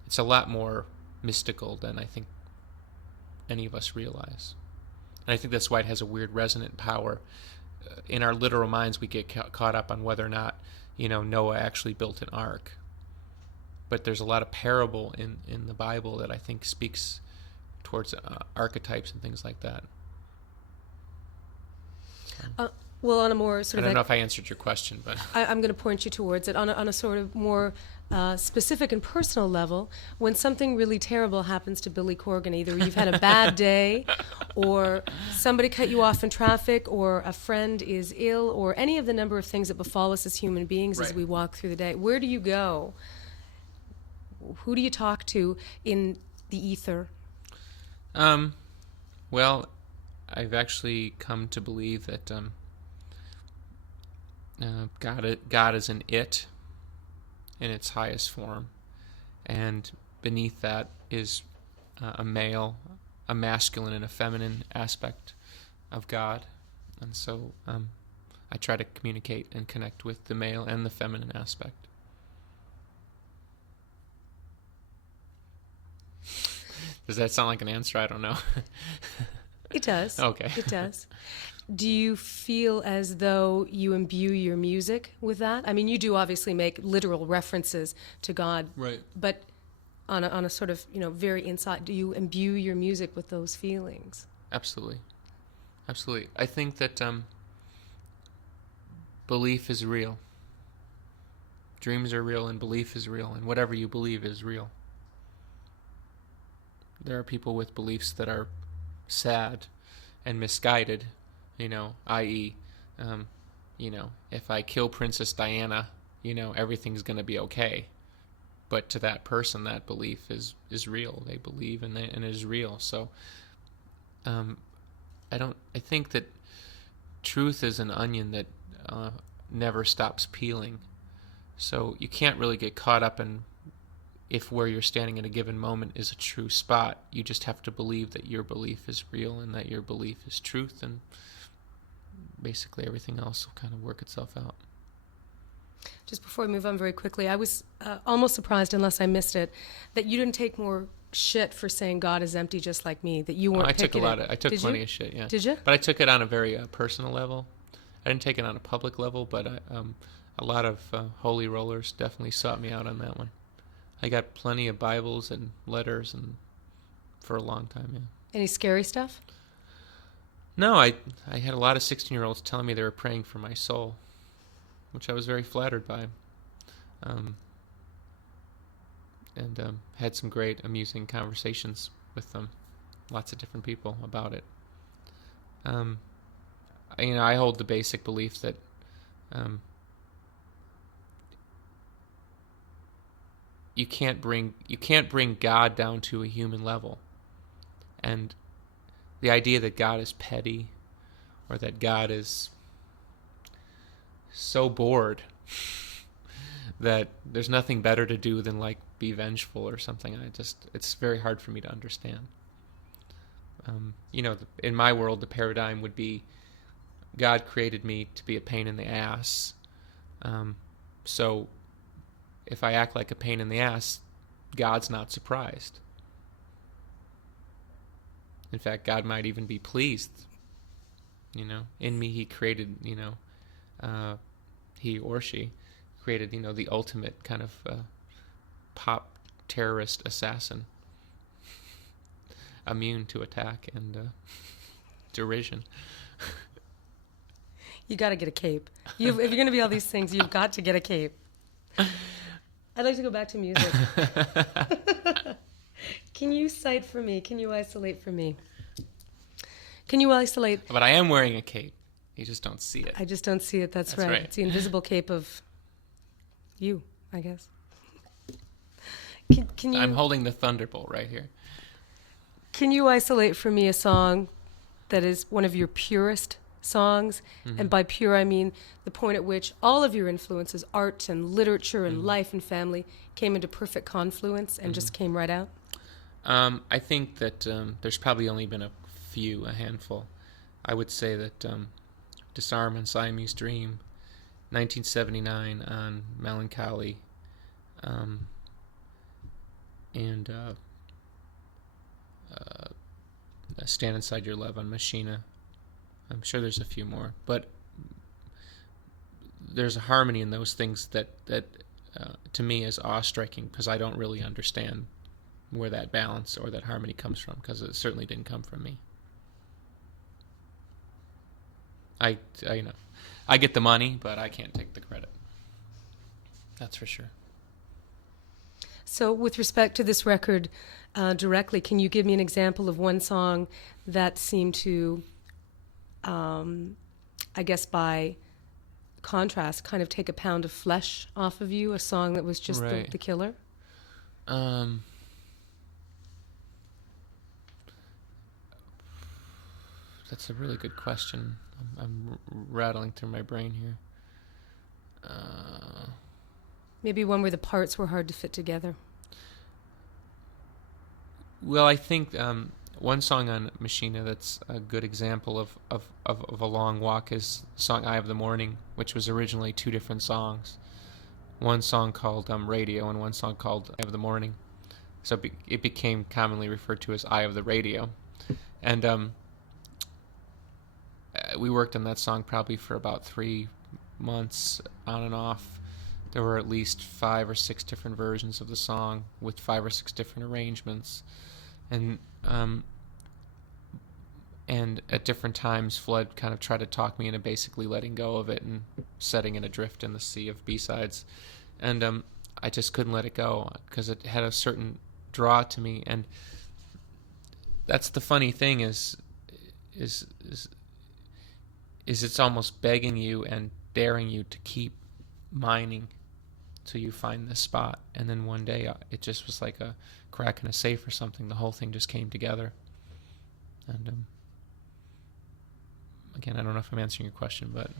It's a lot more mystical than I think any of us realize. And I think that's why it has a weird resonant power. In our literal minds, we get caught up on whether or not, Noah actually built an ark. But there's a lot of parable in the Bible that I think speaks towards archetypes and things like that. Well, on a more sort I of... don't know if I answered your question, but... I'm going to point you towards it. On a sort of more specific and personal level, when something really terrible happens to Billy Corgan, either you've had a bad day, or somebody cut you off in traffic, or a friend is ill, or any of the number of things that befall us as human beings as we walk through the day, where do you go? Who do you talk to in the ether? Well, I've actually come to believe that God is an it in its highest form, and beneath that is a masculine and a feminine aspect of God, and so I try to communicate and connect with the male and the feminine aspect. Does that sound like an answer? I don't know. It does. Okay. It does. Do you feel as though you imbue your music with that? I mean, you do obviously make literal references to God. Right. But on a sort of, very inside, do you imbue your music with those feelings? Absolutely. Absolutely. I think that belief is real. Dreams are real and belief is real, and whatever you believe is real. There are people with beliefs that are sad and misguided, i.e., if I kill Princess Diana, everything's going to be okay. But to that person, that belief is real. They believe and it is real. So I think that truth is an onion that never stops peeling. So you can't really get caught up in if where you're standing at a given moment is a true spot. You just have to believe that your belief is real and that your belief is truth, and basically everything else will kind of work itself out. Just before we move on very quickly, I was almost surprised, unless I missed it, that you didn't take more shit for saying God is empty just like me, that you weren't picking it. I took plenty of shit, yeah. Did you? But I took it on a very personal level. I didn't take it on a public level, but a lot of holy rollers definitely sought me out on that one. I got plenty of Bibles and letters and for a long time, yeah. Any scary stuff? No, I had a lot of 16-year-olds telling me they were praying for my soul, which I was very flattered by. And had some great, amusing conversations with them, lots of different people about it. I hold the basic belief that you can't bring God down to a human level, and the idea that God is petty or that God is so bored that there's nothing better to do than be vengeful or something. It's very hard for me to understand. In my world, the paradigm would be God created me to be a pain in the ass. So if I act like a pain in the ass, God's not surprised. In fact, God might even be pleased. In me, He created, he or she created, the ultimate kind of pop terrorist assassin, immune to attack and derision. You got to get a cape. If you're going to be all these things, you've got to get a cape. I'd like to go back to music. Can you cite for me? Can you isolate for me? Can you isolate? But I am wearing a cape. You just don't see it. I just don't see it. That's right. It's the invisible cape of you, I guess. Can you? I'm holding the thunderbolt right here. Can you isolate for me a song that is one of your purest songs? Mm-hmm. And by pure, I mean the point at which all of your influences, art and literature and life and family, came into perfect confluence and just came right out? I think that there's probably only been a handful. I would say that Disarm and Siamese Dream, 1979 on Melancholy, and Stand Inside Your Love on Machina. I'm sure there's a few more, but there's a harmony in those things that to me is awe-striking, because I don't really understand where that balance or that harmony comes from, because it certainly didn't come from me. I get the money, but I can't take the credit. That's for sure. So with respect to this record directly, can you give me an example of one song that seemed to, I guess by contrast, kind of take a pound of flesh off of you, a song that was just Right. the killer? That's a really good question. I'm rattling through my brain here. Maybe one where the parts were hard to fit together. Well, I think one song on Machina that's a good example of a long walk is the song Eye of the Morning, which was originally two different songs. One song called Radio and one song called Eye of the Morning. So it became commonly referred to as Eye of the Radio. And we worked on that song probably for about 3 months on and off. There were at least 5 or 6 different versions of the song with 5 or 6 different arrangements. And at different times, Flood kind of tried to talk me into basically letting go of it and setting it adrift in the sea of B-sides. And I just couldn't let it go because it had a certain draw to me. And that's the funny thing is it's almost begging you and daring you to keep mining till you find this spot. And then one day it just was like a crack in a safe or something. The whole thing just came together. And again, I don't know if I'm answering your question, but...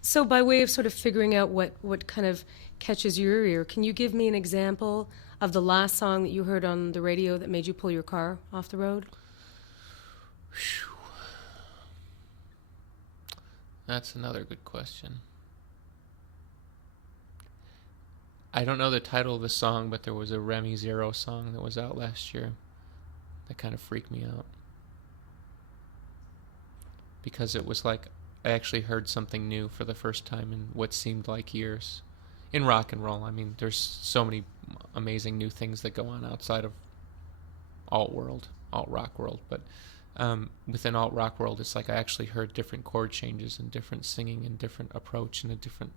So by way of sort of figuring out what kind of catches your ear, can you give me an example of the last song that you heard on the radio that made you pull your car off the road? That's another good question. I don't know the title of the song, but there was a Remy Zero song that was out last year that kind of freaked me out. Because it was like I actually heard something new for the first time in what seemed like years. In rock and roll, I mean, there's so many amazing new things that go on outside of alt-rock world, but within alt-rock world, it's like I actually heard different chord changes and different singing and different approach and a different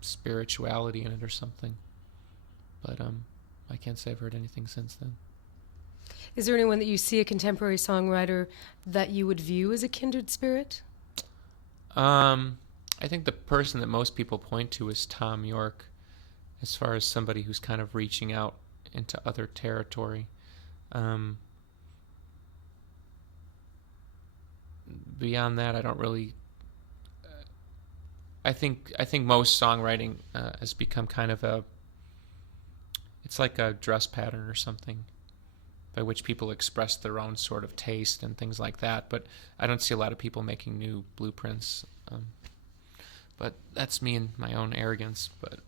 spirituality in it or something. But I can't say I've heard anything since then. Is there anyone that you see, a contemporary songwriter, that you would view as a kindred spirit? I think the person that most people point to is Tom York, as far as somebody who's kind of reaching out into other territory. Beyond that, I don't really... I think most songwriting has become kind of it's like a dress pattern or something, by which people express their own sort of taste and things like that. But I don't see a lot of people making new blueprints. But that's me and my own arrogance. But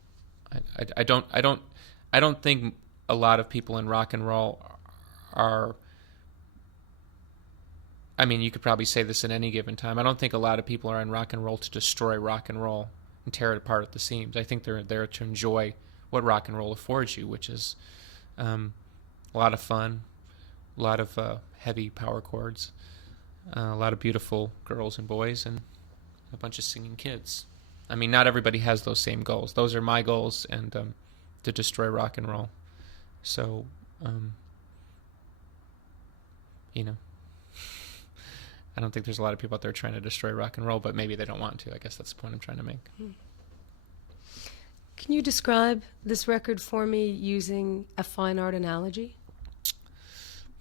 I don't think a lot of people in rock and roll are. I mean, you could probably say this at any given time. I don't think a lot of people are in rock and roll to destroy rock and roll and tear it apart at the seams. I think they're there to enjoy what rock and roll affords you, which is a lot of fun, a lot of heavy power chords, a lot of beautiful girls and boys, and a bunch of singing kids. I mean, not everybody has those same goals. Those are my goals, and to destroy rock and roll. So, I don't think there's a lot of people out there trying to destroy rock and roll, but maybe they don't want to. I guess that's the point I'm trying to make. Can you describe this record for me using a fine art analogy?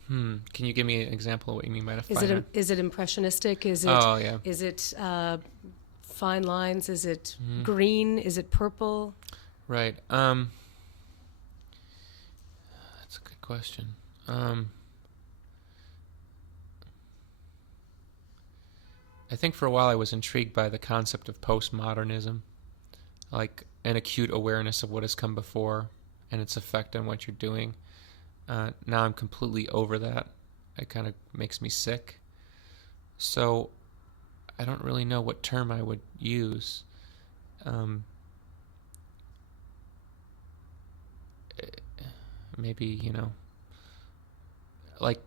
Can you give me an example of what you mean by a fine line? Is it impressionistic? Is it? Oh, yeah. Is it fine lines? Is it green? Is it purple? Right. That's a good question. I think for a while I was intrigued by the concept of postmodernism, like an acute awareness of what has come before and its effect on what you're doing. Now I'm completely over that. It kind of makes me sick. So I don't really know what term I would use. Maybe, like,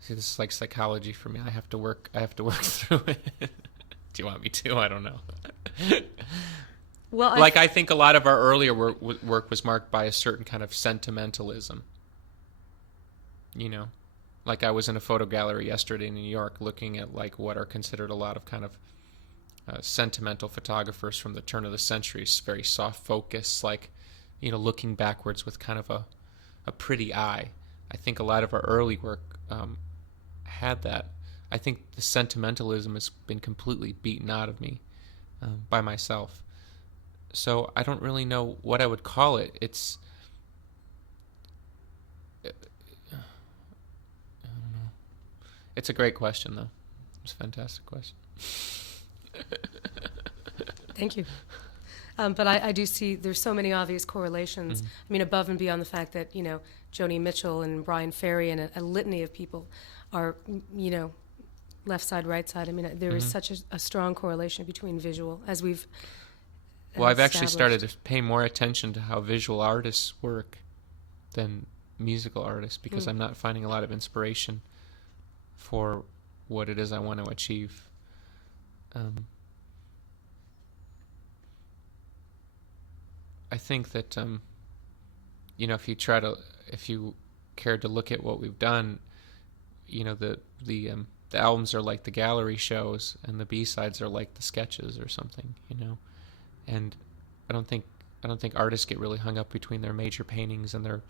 see, this is like psychology for me. I have to work through it. Do you want me to? I don't know. Well, I think a lot of our earlier work was marked by a certain kind of sentimentalism. Like I was in a photo gallery yesterday in New York looking at like what are considered a lot of kind of sentimental photographers from the turn of the century. It's very soft focus, like, looking backwards with kind of a pretty eye. I think a lot of our early work had that. I think the sentimentalism has been completely beaten out of me by myself. So I don't really know what I would call it. It's, I don't know. It's a great question, though. It's a fantastic question. Thank you. But I do see there's so many obvious correlations. I mean, above and beyond the fact that, Joni Mitchell and Brian Ferry and a litany of people are, left side, right side. I mean, there is such a strong correlation between visual, as we've Well, I've actually started to pay more attention to how visual artists work than musical artists because I'm not finding a lot of inspiration for what it is I want to achieve. I think that, if you cared to look at what we've done, the albums are like the gallery shows and the B-sides are like the sketches or something, And I don't think artists get really hung up between their major paintings and their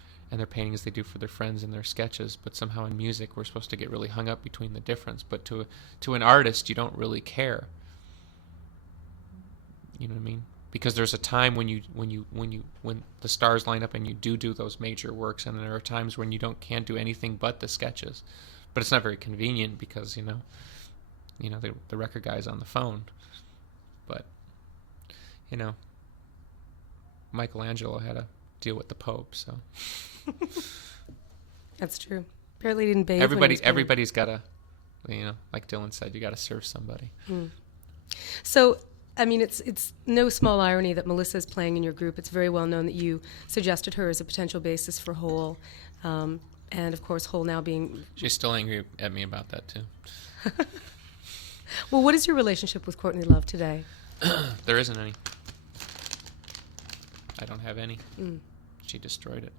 paintings they do for their friends and their sketches. But somehow in music we're supposed to get really hung up between the difference. But to an artist you don't really care. You know what I mean? Because there's a time when the stars line up and you do those major works, and there are times when you can't do anything but the sketches. But it's not very convenient because the record guy's on the phone. But Michelangelo had to deal with the Pope, so That's true. Apparently he didn't bathe. Everybody's got to, like Dylan said, you got to serve somebody. So, I mean, it's no small irony that Melissa is playing in your group. It's very well known that you suggested her as a potential basis for Hole, and of course, Hole now being. She's still angry at me about that too. Well, what is your relationship with Courtney Love today? There isn't any. I don't have any. She destroyed it.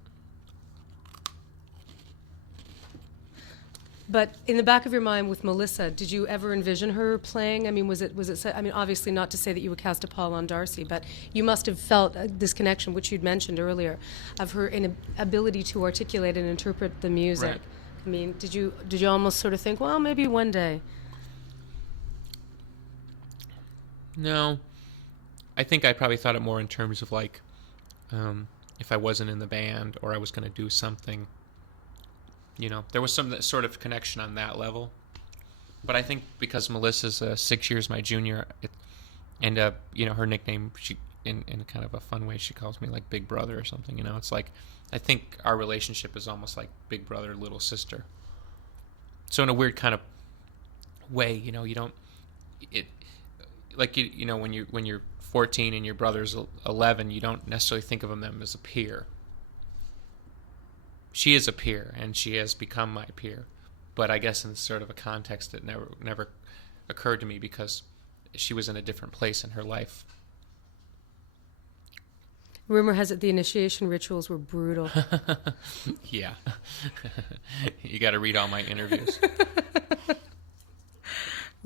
But in the back of your mind with Melissa, did you ever envision her playing? I mean, was it? I mean, obviously not to say that you would cast a pall on Darcy, but you must have felt this connection, which you'd mentioned earlier, of her ability to articulate and interpret the music. Right. I mean, did you almost sort of think, well, maybe one day? No, I think I probably thought it more in terms of like, if I wasn't in the band or I was going to do something. There was some sort of connection on that level. But I think because Melissa's 6 years my junior, and her nickname, she in kind of a fun way, she calls me like Big Brother or something. It's like I think our relationship is almost like big brother, little sister. So in a weird kind of way, you don't when you're 14 and your brother's 11, you don't necessarily think of them as a peer. She is a peer, and she has become my peer. But I guess in sort of a context that never occurred to me because she was in a different place in her life. Rumor has it the initiation rituals were brutal. Yeah. You got to read all my interviews.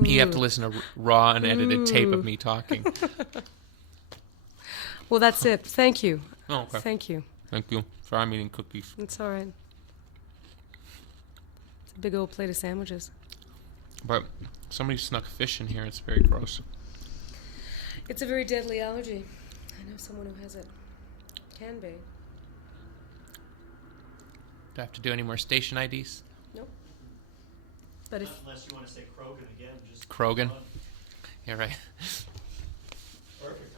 You have to listen to raw and edited tape of me talking. Well, that's it. Thank you. Oh, okay. Thank you. Thank you. Sorry, I'm eating cookies. It's all right. It's a big old plate of sandwiches. But somebody snuck fish in here. It's very gross. It's a very deadly allergy. I know someone who has it. Can be. Do I have to do any more station IDs? Nope. But if Unless you want to say Corgan again, just Corgan? Yeah, right. Perfect.